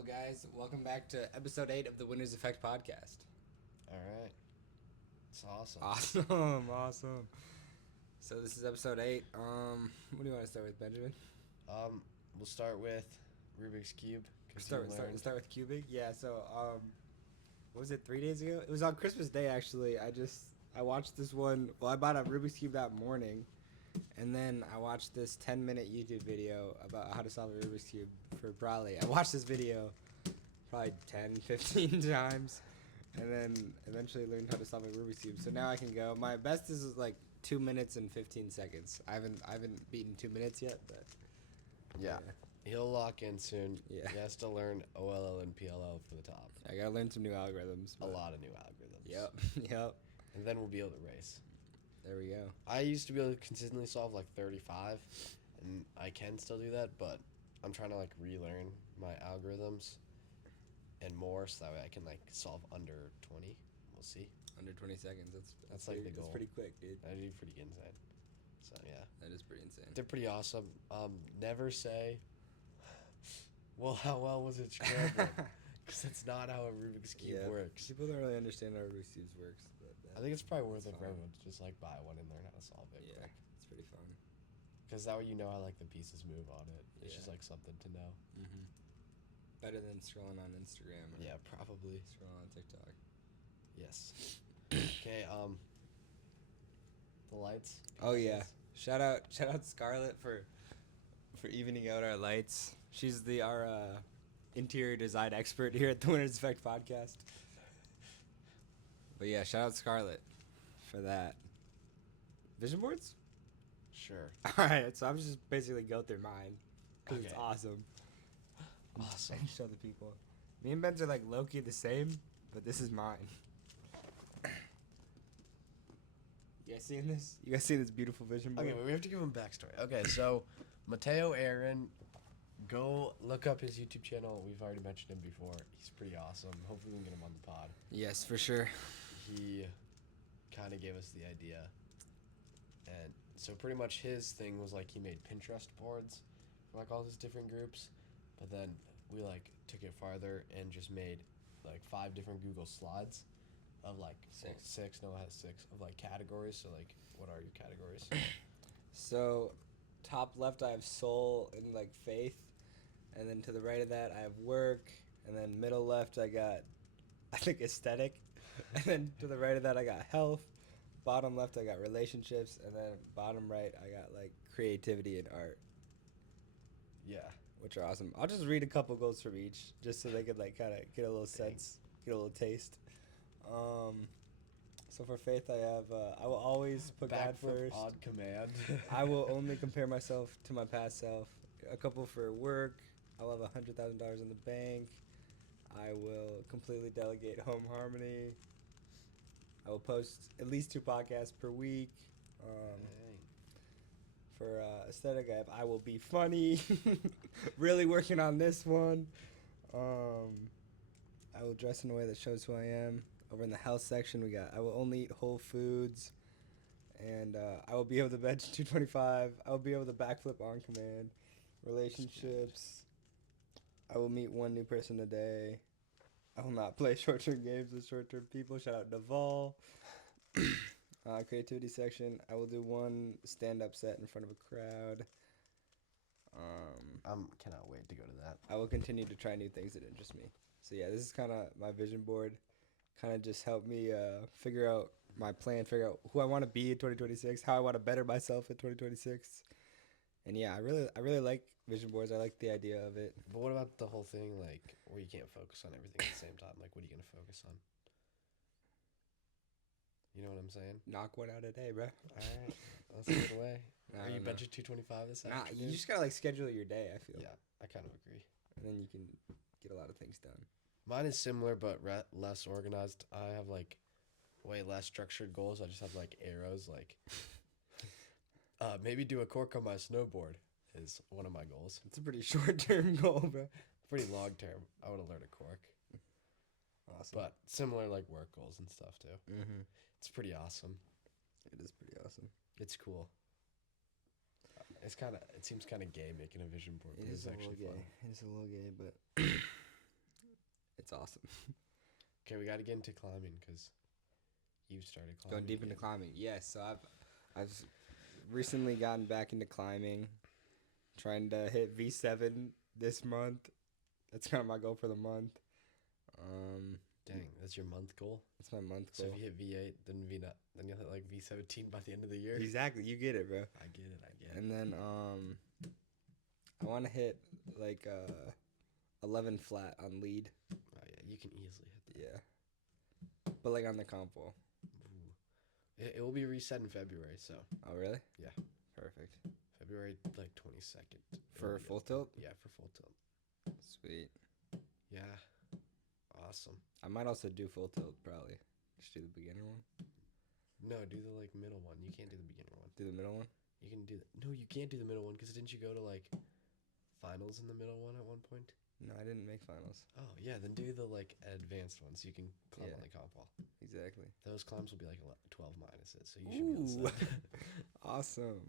Well, guys, welcome back to episode 8 of the Winners Effect podcast. All right. It's awesome. Awesome. So this is episode 8. What do you want to start with, Benjamin? We'll start with Rubik's Cube. Start with cubic. Yeah. So what was it? 3 days ago? It was on Christmas Day actually. I watched this one. Well, I bought a Rubik's Cube that morning, and then I watched this 10-minute YouTube video about how to solve a Rubik's Cube for Bradley. I watched this video probably 10, 15 times, and then eventually learned how to solve a Rubik's Cube. So now I can go. My best is like 2 minutes and 15 seconds. I haven't beaten 2 minutes yet, but Yeah. He'll lock in soon. Yeah. He has to learn OLL and PLL for the top. I gotta learn some new algorithms. A lot of new algorithms. Yep. Yep. And then we'll be able to race. There we go. I used to be able to consistently solve like 35, and I can still do that, but I'm trying to like relearn my algorithms and more so that way I can like solve under 20. We'll see. Under 20 seconds. That's like the goal. That's pretty quick, dude. That'd be pretty insane. So yeah. That is pretty insane. They're pretty awesome. Never say, well, how well was it scrambled? Because that's not how a Rubik's Cube works. People don't really understand how Rubik's Cube works. But, I think it's probably worth it fun. for everyone to just like buy one and learn how to solve it. Yeah, it's pretty fun. Because that way you know how like the pieces move on it. It's just Yeah. like something to know. Mm-hmm. Better than scrolling on Instagram. Or Yeah, probably. scrolling on TikTok. Yes. Okay. The lights. Oh yeah. Shout out Scarlett for evening out our lights. She's our interior design expert here at the Winners Effect podcast. But yeah, shout out Scarlett for that. Vision boards? Sure. All right, so I'm just basically go through mine because it's Okay. awesome. Awesome. Show the people. Me and Ben's are like low-key the same, but this is mine. You guys seeing this? You guys seeing this beautiful vision board? Okay, but we have to give him backstory. Okay, so Mateo Aaron, go look up his YouTube channel. We've already mentioned him before. He's pretty awesome. Hopefully we can get him on the pod. Yes, for sure. He kind of gave us the idea. And so pretty much his thing was like he made Pinterest boards for like all these different groups. But then we like took it farther and just made like 5 different Google slides of like six of like categories. So like what are your categories? So, top left I have soul and like faith, and then to the right of that I have work, and then middle left I got, I think, aesthetic, and then to the right of that I got health. Bottom left I got relationships, and then bottom right I got like creativity and art, Yeah. which are awesome. I'll just read a couple goals from each, just so they could like kind of get a little sense, get a little taste. So for faith I have I will always put God Backflip first. on command. I will only compare myself to my past self. A couple for work. I will have $100,000 in the bank. I will completely delegate home harmony. I will post at least 2 podcasts per week. Dang. For aesthetic, I will be funny. Really working on this one. I will dress in a way that shows who I am. Over in the health section, we got I will only eat whole foods. And I will be able to bench 225. I will be able to backflip on command. Relationships. I will meet 1 new person a day. I will not play short-term games with short-term people. Shout out Naval. Creativity section. I will do 1 stand-up set in front of a crowd. Cannot wait to go to that. I will continue to try new things that interest me. So yeah, this is kind of my vision board. Kind of just helped me figure out my plan, figure out who I want to be in 2026, how I want to better myself in 2026. And yeah, I really like vision boards. I like the idea of it. But what about the whole thing, like, where you can't focus on everything at the same time? Like, what are you going to focus on? You know what I'm saying? Knock 1 out a day, bro. All right. That's a good way. I Are you don't know. benching 225 this Nah, afternoon? you just gotta like schedule your day, I feel. Yeah, I kind of agree. And then you can get a lot of things done. Mine is similar, but less organized. I have, like, way less structured goals. I just have, like, arrows, like... maybe do a cork on my snowboard is one of my goals. It's a pretty short-term goal, bro. Pretty long term. I want to learn a cork. Awesome. But similar, like, work goals and stuff, too. Mm-hmm. It's pretty awesome. It is pretty awesome. It's cool. It seems kind of gay making a vision board, It but is it's a little actually gay. fun. It is a little gay, but It's awesome. Okay, we got to get into climbing because you've started climbing. Going deep into again. climbing. Yes, so I've recently gotten back into climbing, trying to hit V7 this month. That's kind of my goal for the month. Dang, that's your month goal. That's my month So goal. if you hit V8, then then you'll hit like V17 by the end of the year. Exactly, you get it, bro. I get it. And then I want to hit like 11 flat on lead. Oh yeah, you can easily hit that. Yeah. But like on the comp wall. Ooh. It will be reset in February, so. Oh really? Yeah. Perfect. February like 22nd. For full tilt? Yeah, for full tilt. Sweet. Yeah. Awesome. I might also do full tilt probably. Just do the beginner one. No, do the like middle one. You can't do the beginner one. Do the middle one? You can do no, you can't do the middle one because didn't you go to like finals in the middle one at one point? No, I didn't make finals. Oh yeah, then do the like advanced one so you can climb Yeah. on the comp wall. Exactly. Those climbs will be like 12 minuses, so you should be Ooh. all set. Awesome.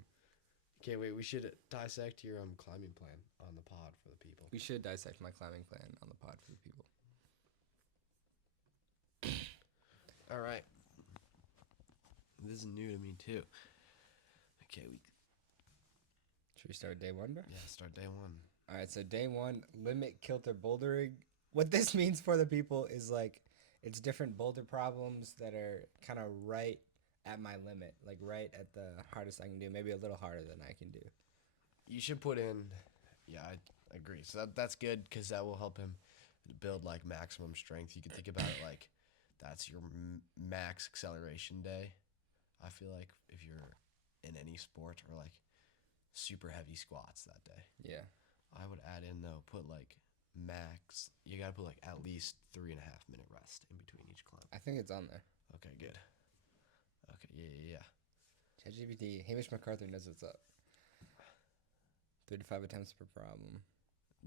Okay, wait, we should dissect your climbing plan on the pod for the people. We should dissect my climbing plan on the pod for the people. All right. This is new to me too. Okay, Should we start day one, bro? yeah, start day one. All right, so day one, limit kilter bouldering. What this means for the people is like, it's different boulder problems that are kind of right at my limit, like right at the hardest I can do, maybe a little harder than I can do. You should put in, yeah, I agree. So that's good because that will help him build like maximum strength. You can think about it like that's your max acceleration day. I feel like if you're in any sport or like super heavy squats that day. Yeah. I would add in though, put like max. You gotta put like at least 3.5 minute rest in between each climb. I think it's on there. Okay, good. Okay, yeah. ChatGPT, Hamish MacArthur knows what's up. 35 attempts per problem.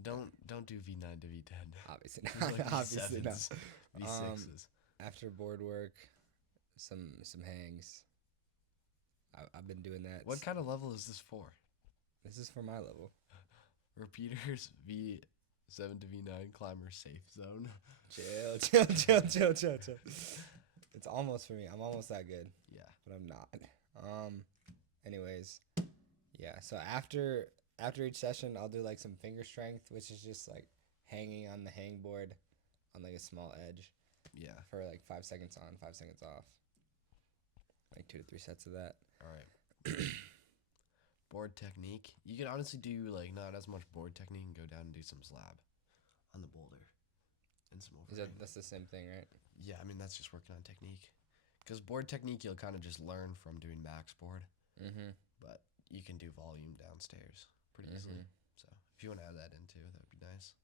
Don't do V9 to V10. Obviously Do, not. like, Obviously not. V7s, V6s. After board work, some hangs. I've been doing that. What kind of level is this for? This is for my level. Repeaters V7 to V9 climber safe zone. Chill. It's almost for me. I'm almost that good, Yeah. but I'm not. Anyways, yeah. So after each session, I'll do like some finger strength, which is just like hanging on the hang board on like a small edge Yeah. for like 5 seconds on, 5 seconds off. Like 2 to 3 sets of that. All right. Board technique. You can honestly do like not as much board technique and go down and do some slab on the boulder and some overhang. That's the same thing, right? Yeah, I mean that's just working on technique. Because board technique you'll kind of just learn from doing max board, Mm-hmm. but you can do volume downstairs pretty easily. So if you want to add that in too, that would be nice.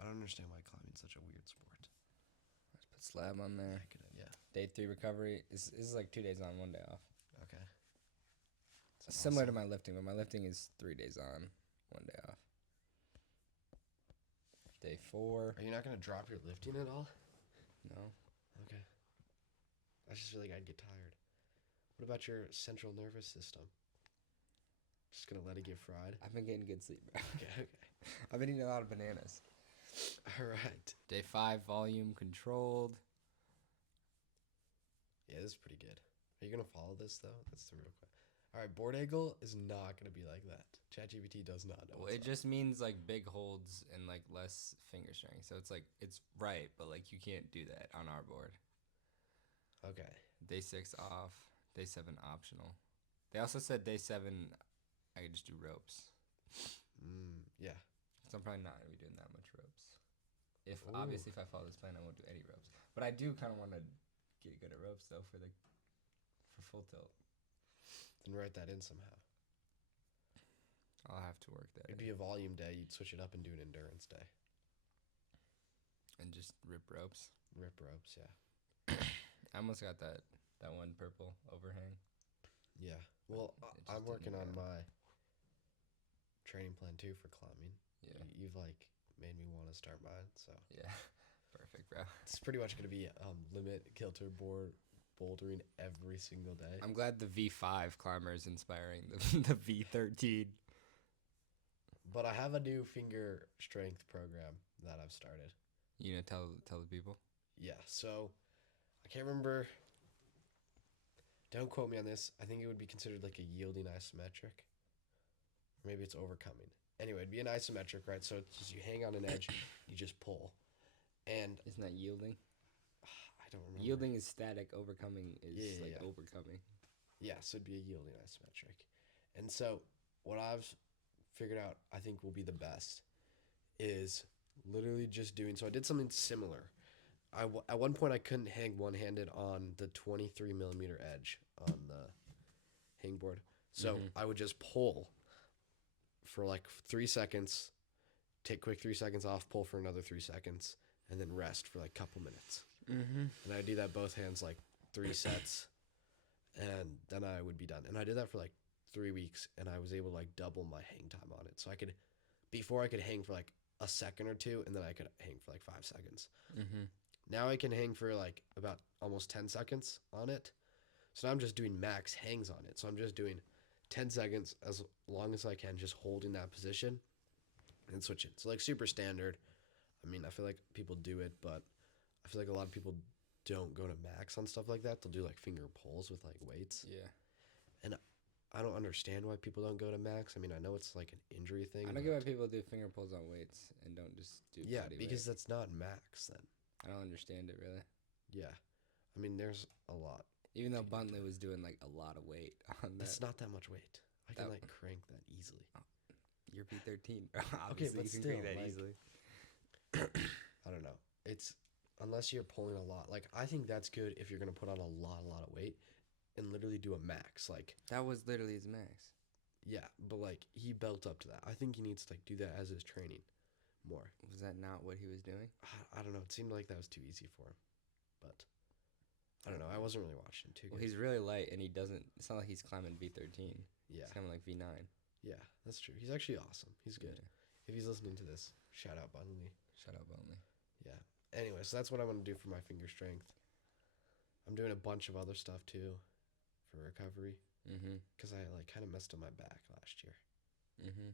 I don't understand why climbing's such a weird sport. Let's put slab on there. Good idea. Day 3 recovery. This is like 2 days on, 1 day off. Okay. That's Similar to awesome. my lifting, but my lifting is 3 days on, 1 day off. Day 4. Are you not gonna drop your lifting at all? No. Okay. I just feel like I'd get tired. What about your central nervous system? Just gonna let it get fried? I've been getting good sleep, bro. Okay. I've been eating a lot of bananas. All right. Day 5, volume controlled. Yeah, this is pretty good. Are you gonna follow this though? That's the real question. All right, board angle is not gonna be like that. ChatGPT does not know. Well, what's it up. just means like big holds and like less finger strength. So it's like, it's right, but like you can't do that on our board. Okay. Day 6 off. Day 7 optional. They also said day 7 I could just do ropes. Yeah. So I'm probably not gonna be doing that much ropes. Ooh. Obviously if I follow this plan I won't do any ropes. But I do kind of want to get good at ropes though for full tilt. Then write that in somehow. I'll have to work that It'd be a volume day. You'd switch it up and do an endurance day. and just rip ropes. Rip ropes. Yeah. I almost got that one purple overhang. Yeah. Well, It just I'm didn't working on go. my training plan too for climbing. Yeah. You've like made me want to start mine, so Yeah. Perfect, bro. it's pretty much gonna be limit kilter board bouldering every single day. I'm glad the V5 climber is inspiring the V13. But I have a new finger strength program that I've started. You know, tell the people. Yeah, so I can't remember. Don't quote me on this. I think it would be considered like a yielding isometric. Or maybe it's overcoming. Anyway, it'd be an isometric, right? So it's just you hang on an edge, you just pull. And Isn't that yielding? I don't remember. Yielding is static. Overcoming is Yeah, like yeah. overcoming. Yeah, so it'd be a yielding isometric. And so what I've figured out I think will be the best is literally just doing. So I did something similar. At one point I couldn't hang one handed on the 23 millimeter edge on the hangboard. So I would just pull for like 3 seconds, take quick 3 seconds off, pull for another 3 seconds, and then rest for like a couple minutes. Mm-hmm. And I do that both hands like 3 sets, and then I would be done. And I did that for like 3 weeks, and I was able to like double my hang time on it. So I could, before I could hang for like a second or two, and then I could hang for like 5 seconds. Mm-hmm. Now I can hang for like about almost 10 seconds on it. So now I'm just doing max hangs on it. So I'm just doing 10 seconds as long as I can, just holding that position and switching. So like super standard. I mean, I feel like people do it, but I feel like a lot of people don't go to max on stuff like that. They'll do like finger pulls with like weights. Yeah. And I don't understand why people don't go to max. I mean, I know it's like an injury thing. I don't get why people do finger pulls on weights and don't just do body because weight. that's not max then. I don't understand it really. Yeah. I mean, there's a lot. Even though Buntley was doing like a lot of weight on that. That's not that much weight. I can That- like crank that easily. You're P13. Obviously, but you can still, crank that like- easily. I don't know. It's unless you're pulling a lot. Like I think that's good if you're gonna put on a lot of weight and literally do a max. Like That was literally his max. yeah, but like he built up to that. I think he needs to like do that as his training more. Was that not what he was doing? I don't know. It seemed like that was too easy for him, but I don't know. I wasn't really watching too Well, good. he's really light and he doesn't. It's not like he's climbing V13. Yeah, He's climbing like V9. yeah, that's true. He's actually awesome. He's good. Yeah. If he's listening to this, shout out Bunley. Shut up, Buntley. Yeah. Anyway, so that's what I'm gonna do for my finger strength. I'm doing a bunch of other stuff too, for recovery, Mm-hmm. because I like kind of messed up my back last year. Mm-hmm.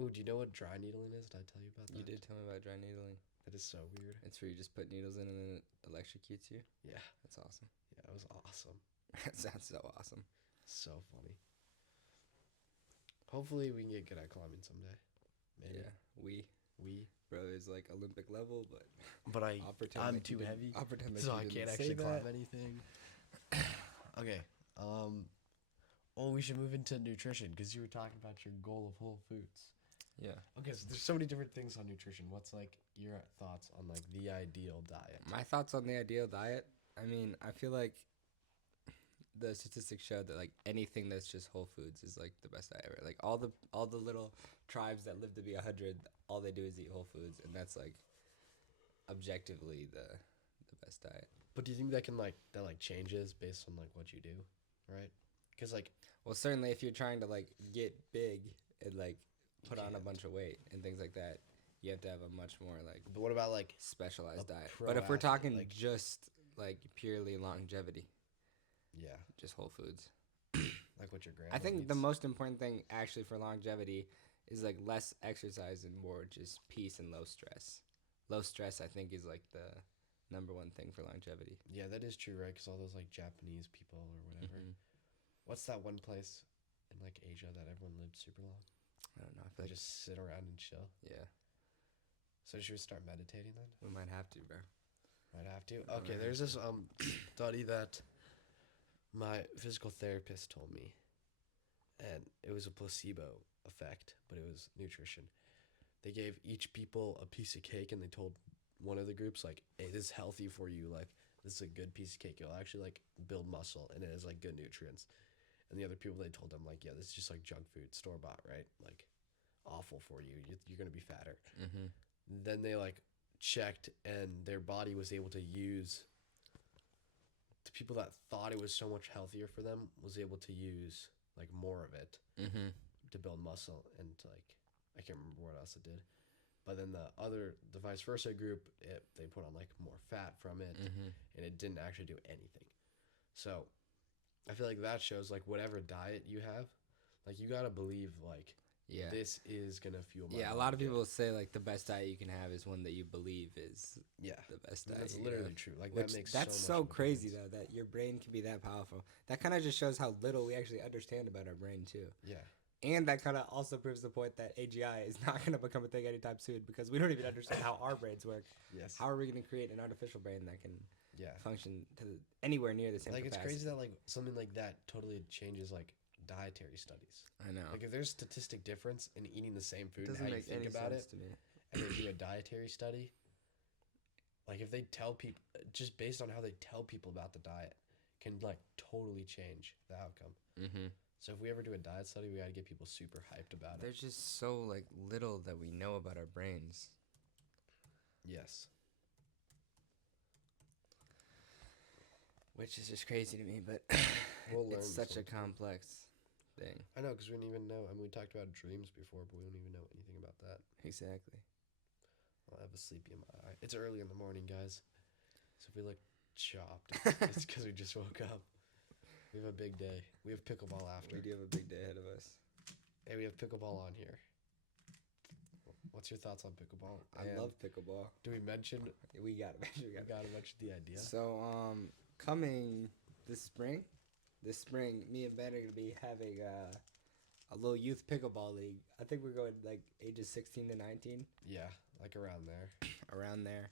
Oh, do you know what dry needling is? Did I tell you about that? You did tell me about dry needling. That is so weird. It's where you just put needles in and then it electrocutes you. Yeah, That's awesome. yeah, it was awesome. That sounds so awesome. So funny. Hopefully, we can get good at climbing someday. Maybe. Yeah, we bro is like Olympic level, but But I'll pretend I'm like you too didn't- heavy, I'll pretend like so you I didn't can't say actually climb that. anything. Okay. Oh, we should move into nutrition because you were talking about your goal of whole foods. Yeah. Okay, so there's so many different things on nutrition. What's like your thoughts on like the ideal diet? My thoughts on the ideal diet. I mean, I feel like the statistics show that like anything that's just whole foods is like the best diet ever. Like all the little tribes that live to be 100, all they do is eat whole foods, and that's like objectively the best diet. But do you think that can like changes based on like what you do, right? Because like Well, certainly if you're trying to like get big and like put on a can't. bunch of weight and things like that, you have to have a much more like but what about like specialized diet. pro But if we're athlete, talking like- just like purely longevity, yeah, just whole foods. like what your grandma I think the eats? most important thing actually for longevity is like less exercise and more just peace and low stress. Low stress, I think, is like the number one thing for longevity. Yeah, that is true, right? Because all those like Japanese people or whatever. Mhm. What's that one place in like Asia that everyone lived super long? I don't know. I feel They like just sit around and chill. yeah, So should we start meditating then? we might have to, bro. Might have to. Might Okay, have there's this study that my physical therapist told me, and it was a placebo effect, but it was nutrition. They gave each people a piece of cake, and they told one of the groups like, "Hey, this is healthy for you. Like, this is a good piece of cake. It'll actually like build muscle, and it has like good nutrients." And the other people, they told them like, "Yeah, this is just like junk food, store bought, right? Like, awful for you. You're gonna be fatter." Mm-hmm. Then they like checked, and their body was able to use, the people that thought it was so much healthier for them was able to use like more of it Mm-hmm. to build muscle, and to, like, I can't remember what else it did. But then the vice versa group, they put on like more fat from it, Mm-hmm. and it didn't actually do anything. So I feel like that shows like whatever diet you have, like you gotta believe like Yeah. this is gonna fuel my Yeah, a body lot of good. people say like the best diet you can have is one that you believe is Yeah, the best and diet. that's you literally have. true. Like Which that makes that's so so much of a crazy difference. though that your brain can be that powerful. That kind of just shows how little we actually understand about our brain too. Yeah, And that kind of also proves the point that AGI is not going to become a thing anytime soon because we don't even understand how our brains work. yes, How are we going to create an artificial brain that can yeah. function to anywhere near the same Like it's capacity? crazy that like something like that totally changes like dietary studies. I know. Like if there's statistic difference in eating the same food It and doesn't how you make think any about sense it, to me. and they do a dietary study, like if they tell people just based on how they tell people about the diet, can like totally change the outcome. Mm-hmm. So if we ever do a diet study, we got to get people super hyped about it. There's just so like little that we know about our brains. Yes. Which is just crazy to me, but We'll learn it's such a sometime. complex thing. I know, because we didn't even know. I mean, we talked about dreams before, but we don't even know anything about that. Exactly. I have a sleepy in my eye. It's early in the morning, guys. So if we look chopped, it's because we just woke up. We have a big day. We have pickleball after. We do have a big day ahead of us. Hey, we have pickleball on here. What's your thoughts on pickleball? I And love pickleball. Do we mention? We got to We gotta mention the idea. So, coming this spring, me and Ben are gonna be having a little youth pickleball league. I think we're going like ages 16 to 19, Yeah, like around there. around there.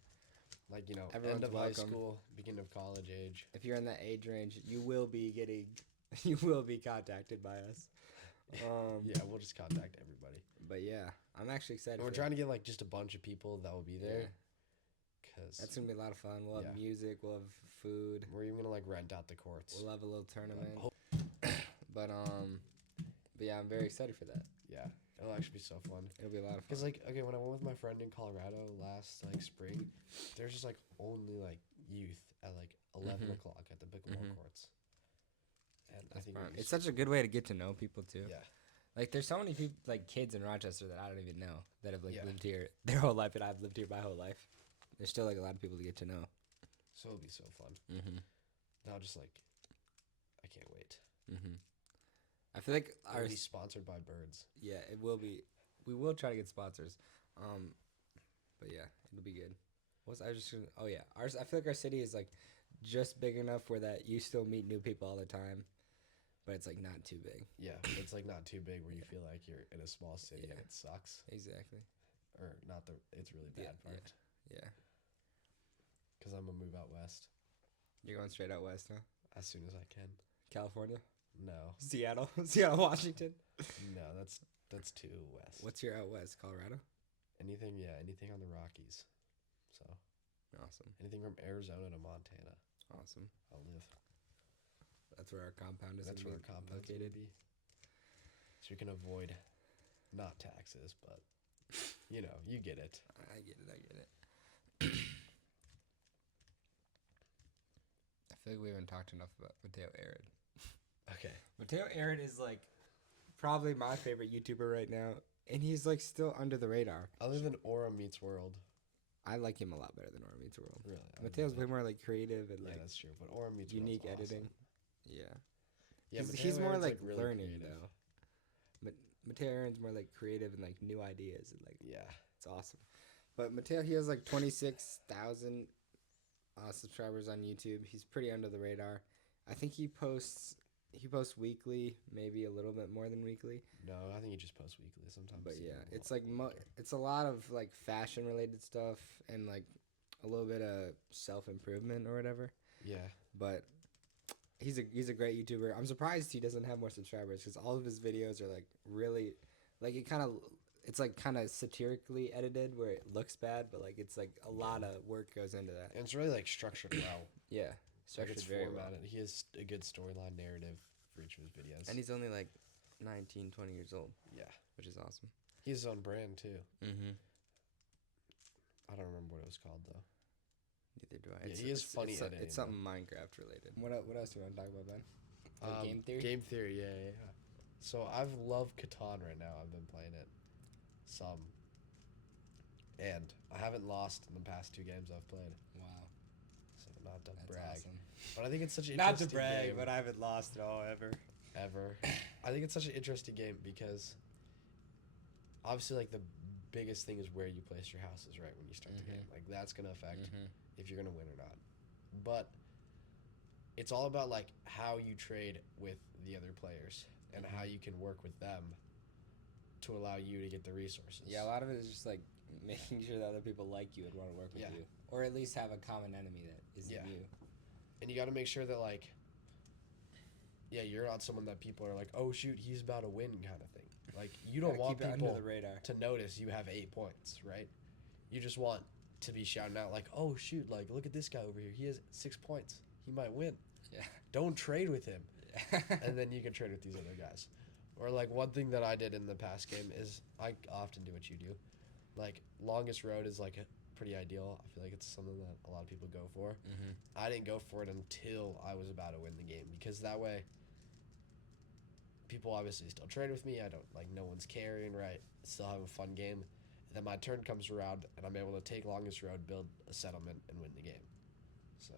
Like Everyone's end of high welcome. school, beginning of college age. If you're in that age range, you will be getting, you will be contacted by us. Yeah, we'll just contact everybody. But yeah, I'm actually excited. And we're for trying to get like just a bunch of people that will be there. Yeah. Cause That's gonna be a lot of fun. We'll have Yeah. music. We'll have food. we're even gonna like rent out the courts. We'll have a little tournament. Hope- But yeah, I'm very excited for that. Yeah, it'll actually be so fun. It'll be a lot of fun. Cause like okay, when I went with my friend in Colorado last like spring, there's just like only like youth at like 11 Mhm. o'clock at the pickleball Mhm. courts. And I That's think fun. it'd be It's so- such a good way to get to know people too. yeah, Like there's so many people, like kids in Rochester that I don't even know that have like Yeah. lived here their whole life, and I've lived here my whole life. There's still like a lot of people to get to know. so it'll be so fun. Mm-hmm. Now just like I can't wait. Mm-hmm. I feel like It'll be sponsored by Birds. yeah, it will be. We will try to get sponsors. But yeah, it'll be good. I was just gonna, oh yeah, ours. I feel like our city is like just big enough where that you still meet new people all the time, but it's like not too big. Yeah, it's like not too big where you feel like you're in a small city and Yeah. it sucks, Exactly. or not the it's really Yeah, bad part. Yeah. Because I'm gonna move out west You're going straight out west, huh? as soon as I can. California, No, Seattle, Seattle, Washington. no, that's too west. What's your out west? Colorado. Anything? Yeah, anything on the Rockies. So Awesome. anything from Arizona to Montana, Awesome. I'll live. That's where our compound is. That's gonna where be our compound's gonna located. be. So you can avoid, not taxes, but you get it. I get it. I get it. I feel like we haven't talked enough about Mateo Arid. Okay. Mateo Arid is like probably my favorite YouTuber right now, and he's like still under the radar. Other than Aura Meets World, I like him a lot better than Aura Meets World. really. Mateo's way more like creative and Yeah, like that's true. But Aura Meets unique World's awesome. editing. Yeah. Yeah, he's more Arid's, like really learning creative. though. But Mateo Arid's more like creative and like new ideas and like Yeah. it's awesome. But Mateo, he has like 26,000 subscribers on YouTube. He's pretty under the radar. I think he posts weekly, maybe a little bit more than weekly. No, I think he just posts weekly sometimes. But yeah, even it's more. like it's a lot of like fashion related stuff and like a little bit of self improvement or whatever. Yeah. But he's a great YouTuber. I'm surprised he doesn't have more subscribers because all of his videos are like really like it's like kind of satirically edited where it looks bad, but like it's like a lot of work goes into that. And it's really like structured well. Yeah, Like structured it's very well. formatted. He has a good storyline narrative for each of his videos. And he's only like 19, 20 years old, yeah. which is awesome. He has his own brand too. Mm-hmm. I don't remember what it was called though. Neither do I. Yeah, he is funny It's, editing, it's something Minecraft related. What else do you want to talk about, Ben? Game theory. Game theory, yeah. So I've loved Catan right now. I've been playing it some. And I haven't lost in the past 2 games I've played. Wow, So not to that's brag. awesome. But I think it's such an Not to interesting brag, game. but I haven't lost at all ever. Ever. I think it's such an interesting game because obviously like the biggest thing is where you place your houses, right, when you start the game. Like that's gonna affect if you're gonna win or not. But it's all about like how you trade with the other players and how you can work with them to allow you to get the resources. Yeah, a lot of it is just like making sure that other people like you and want to work with you, or at least have a common enemy that isn't you. And you got to make sure that like, yeah, you're not someone that people are like, oh shoot, he's about to win kind of thing. Like you don't want keep it people under the radar to notice you have 8 points, right? You just want to be shouting out like, oh shoot, like look at this guy over here. He has 6 points. He might win. Yeah. Don't trade with him. Yeah. And then you can trade with these other guys. Or like one thing that I did in the past game is I often do what you do. Like longest road is like pretty ideal. I feel like it's something that a lot of people go for. I didn't go for it until I was about to win the game because that way people obviously still trade with me. I don't like no one's carrying, right? Still have a fun game. And then my turn comes around and I'm able to take longest road, build a settlement, and win the game. So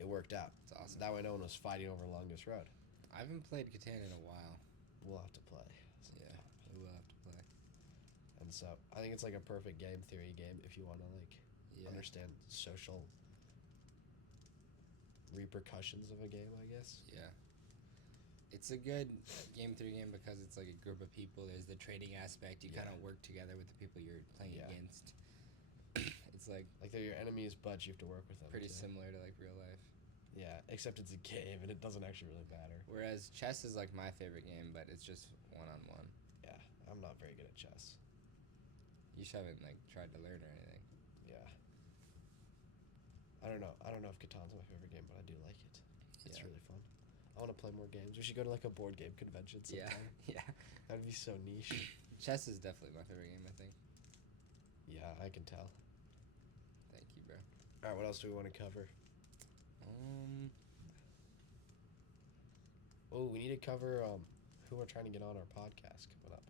it worked out. It's awesome. That way no one was fighting over longest road. I haven't played Catan in a while. We'll have to play. Yeah, we will have to play. And so I think it's like a perfect game theory game if you want to like understand social repercussions of a game, I guess. Yeah. It's a good game theory game because it's like a group of people. There's the trading aspect. You kind of work together with the people you're playing against. It's like they're your enemies, but you have to work with them. Pretty similar to like real life. Yeah, except it's a game and it doesn't actually really matter. Whereas chess is like my favorite game, but it's just one-on-one. Yeah, I'm not very good at chess. You just haven't like tried to learn or anything. Yeah. I don't know if Catan's my favorite game, but I do like it. It's really fun. I want to play more games. We should go to like a board game convention sometime. Yeah. That'd be so niche. Chess is definitely my favorite game, I think. Yeah, I can tell. Thank you, bro. Alright, what else do we want to cover? Oh, we need to cover who we're trying to get on our podcast coming up.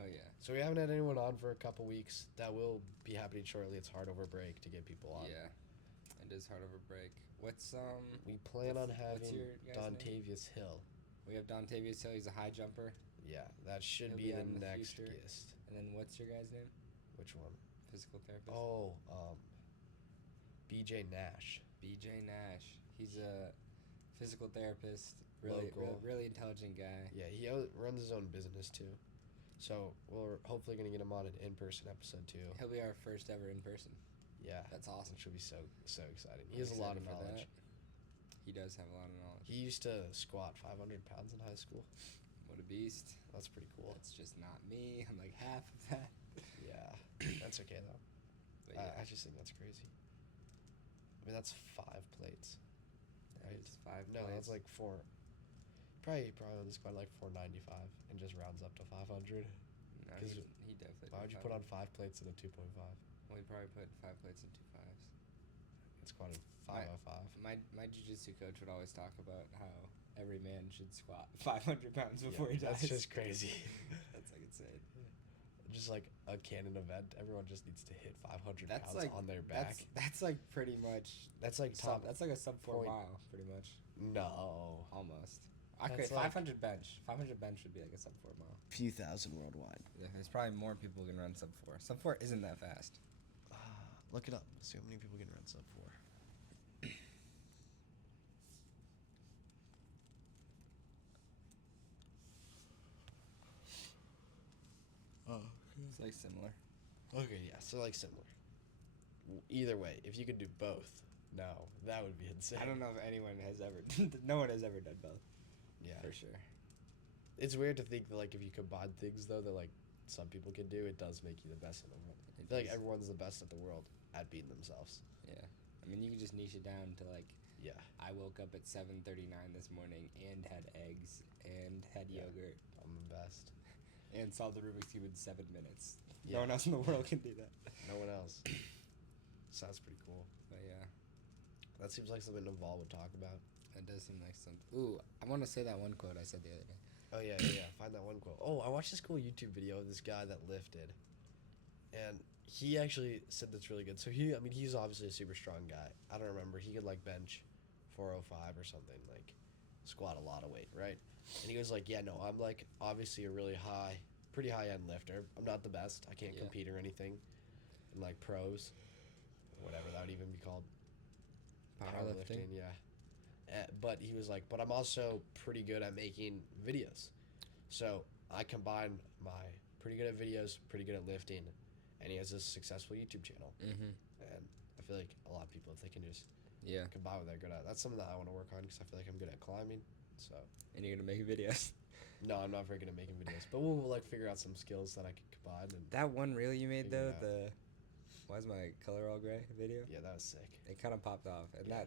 Oh yeah. So we haven't had anyone on for a couple weeks. That will be happening shortly. It's hard over break to get people on. Yeah. It is hard over break. What's we plan on having your guy's Dontavius Hill. We have Dontavius Hill, he's a high jumper. Yeah, that should He'll be be the on in the next future. guest. And then what's your guy's name? Which one? Physical therapist. Oh, BJ Nash. BJ Nash. He's a physical therapist. Really, Local. really intelligent guy. Yeah, he runs his own business too. So we're hopefully going to get him on an in-person episode too. He'll be our first ever in person. Yeah. That's awesome. Which will be so exciting. He I'm has a lot of excited for knowledge. that. He does have a lot of knowledge. He used to squat 500 pounds in high school. What a beast. That's pretty cool. That's just not me. I'm like half of that. Yeah. That's okay though. But yeah. I just think that's crazy. I mean, that's 5 plates. Right? It's 5 No, plates. that's like 4. Probably on the squad like 495 and just rounds up to 500. No, he definitely. Why would you put on 5 plates in a 2.5? Well, he probably put 5 plates and 2 5s. It's squatted 505. My jiu-jitsu coach would always talk about how every man should squat 500 pounds before he dies. That's just crazy. That's like insane. Just like a canon event, everyone just needs to hit 500 That's pounds like on their back. That's like pretty much. That's like top. That's like a sub 4 point. mile, pretty much. No. Almost. Okay, That's like- 500 bench. 500 bench would be like a sub 4 mile. Few thousand worldwide. Yeah, there's probably more people who can run sub 4. Sub 4 isn't that fast. Look it up. See how many people can run sub 4. Oh. It's like similar. Okay, yeah. So like similar. Either way, if you could do both, no, that would be insane. I don't know if anyone has ever. No one has ever done both. Yeah. For sure. It's weird to think that like if you combine things though that like some people can do, it does make you the best in the world. I feel like everyone's the best at the world at beating themselves. Yeah. I mean, you can just niche it down to like. Yeah. I woke up at 7:39 this morning and had eggs and had yogurt I'm the best. and solved the Rubik's Cube in 7 minutes. Yeah. No one else in the world can do that. No one else. Sounds pretty cool. But yeah, That seems like something Naval would talk about. that does seem like something. Ooh, I want to say that one quote I said the other day. Oh yeah. Find that one quote. Oh, I watched this cool YouTube video of this guy that lifted, and he actually said that's really good. So he's obviously a super strong guy. I don't remember. He could like bench 405 or something, like squat a lot of weight, right? And he was like, yeah, no, I'm like obviously a really high pretty high end lifter. I'm not the best. I can't Yeah. compete or anything. In like pros, whatever that would even be called. Powerlifting. Yeah. But he was like, but I'm also pretty good at making videos. So I combine my pretty good at videos, pretty good at lifting, and he has a successful YouTube channel. Mm-hmm. And I feel like a lot of people, if they can just Yeah. combine what they're good at, that's something that I want to work on because I feel like I'm good at climbing. So And you're gonna make videos. no, I'm not very good at making videos, but we'll like figure out some skills that I can combine. And That one reel you made Figure though, it out. why is my color all gray video? yeah, that was sick. It kind of popped off, and Yeah.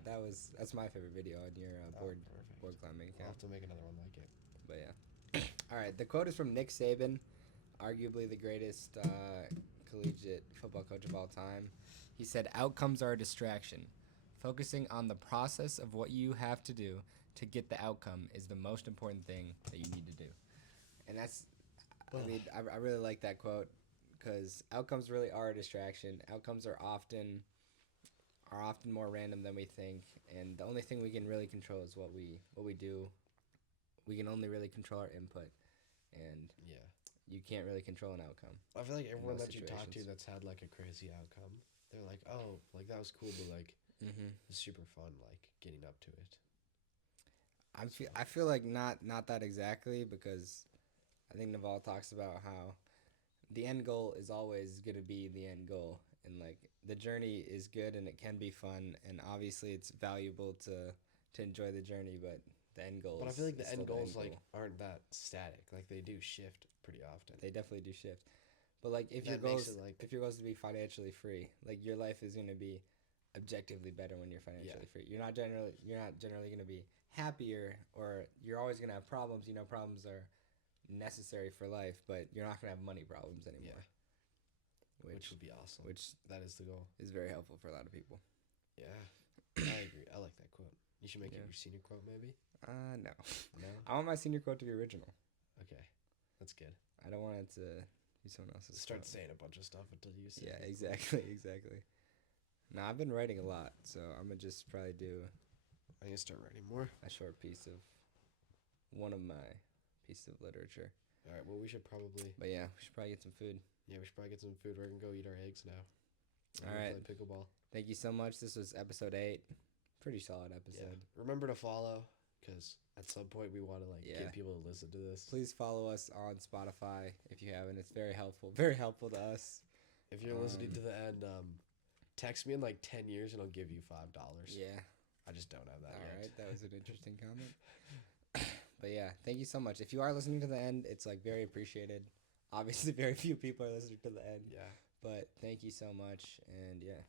that's my favorite video on your Oh, board perfect. climbing I'll account. have to make another one like it. But yeah. All right. The quote is from Nick Saban, arguably the greatest collegiate football coach of all time. He said, "Outcomes are a distraction. Focusing on the process of what you have to do to get the outcome is the most important thing that you need to do." And that's, I mean, I really like that quote because outcomes really are a distraction. Outcomes are often more random than we think, and the only thing we can really control is what we do. We can only really control our input, and Yeah. you can't really control an outcome. I feel like everyone most that you talk to situations. that's had like a crazy outcome, they're like, oh, like that was cool, but like Mm-hmm. it's super fun, like getting up to it. I feel like not that exactly because I think Naval talks about how the end goal is always going to be the end goal, and like the journey is good and it can be fun, and obviously it's valuable to enjoy the journey, but the end goal. But I feel like is the still end goals goal. like aren't that static. Like they do shift pretty often. They definitely do shift. But like if That your makes goals it, like- if your goal is to be financially free, like your life is gonna be objectively better when you're financially free. You're not generally gonna be happier, or you're always gonna have problems. You know, problems are necessary for life, but you're not gonna have money problems anymore. Which would be awesome. Which That is the goal. is very helpful for a lot of people. Yeah, I agree. I like that quote. You should make it Yeah. your senior quote, maybe. No. No. I want my senior quote to be original. Okay, that's good. I don't want it to be someone else's. Start quote. saying a bunch of stuff until you say. Yeah, it. exactly. No, I've been writing a lot, so I'm gonna just probably do I need to start writing more. a short piece of one of my pieces of literature. All right. Well, we should probably. But yeah, we should probably get some food. Yeah, we should probably get some food. We're gonna go eat our eggs now. All right. Play pickleball. Thank you so much. This was episode 8. Pretty solid Yeah. episode. Remember to follow, because at some point we want to like Yeah. get people to listen to this. Please follow us on Spotify if you haven't. It's very helpful. Very helpful to us. If you're listening to the end, text me in like 10 years and I'll give you $5. Yeah. I just don't have that All yet. right. That was an interesting comment. But yeah, thank you so much. If you are listening to the end, it's like very appreciated. Obviously, very few people are listening to the end. Yeah. But thank you so much. And yeah.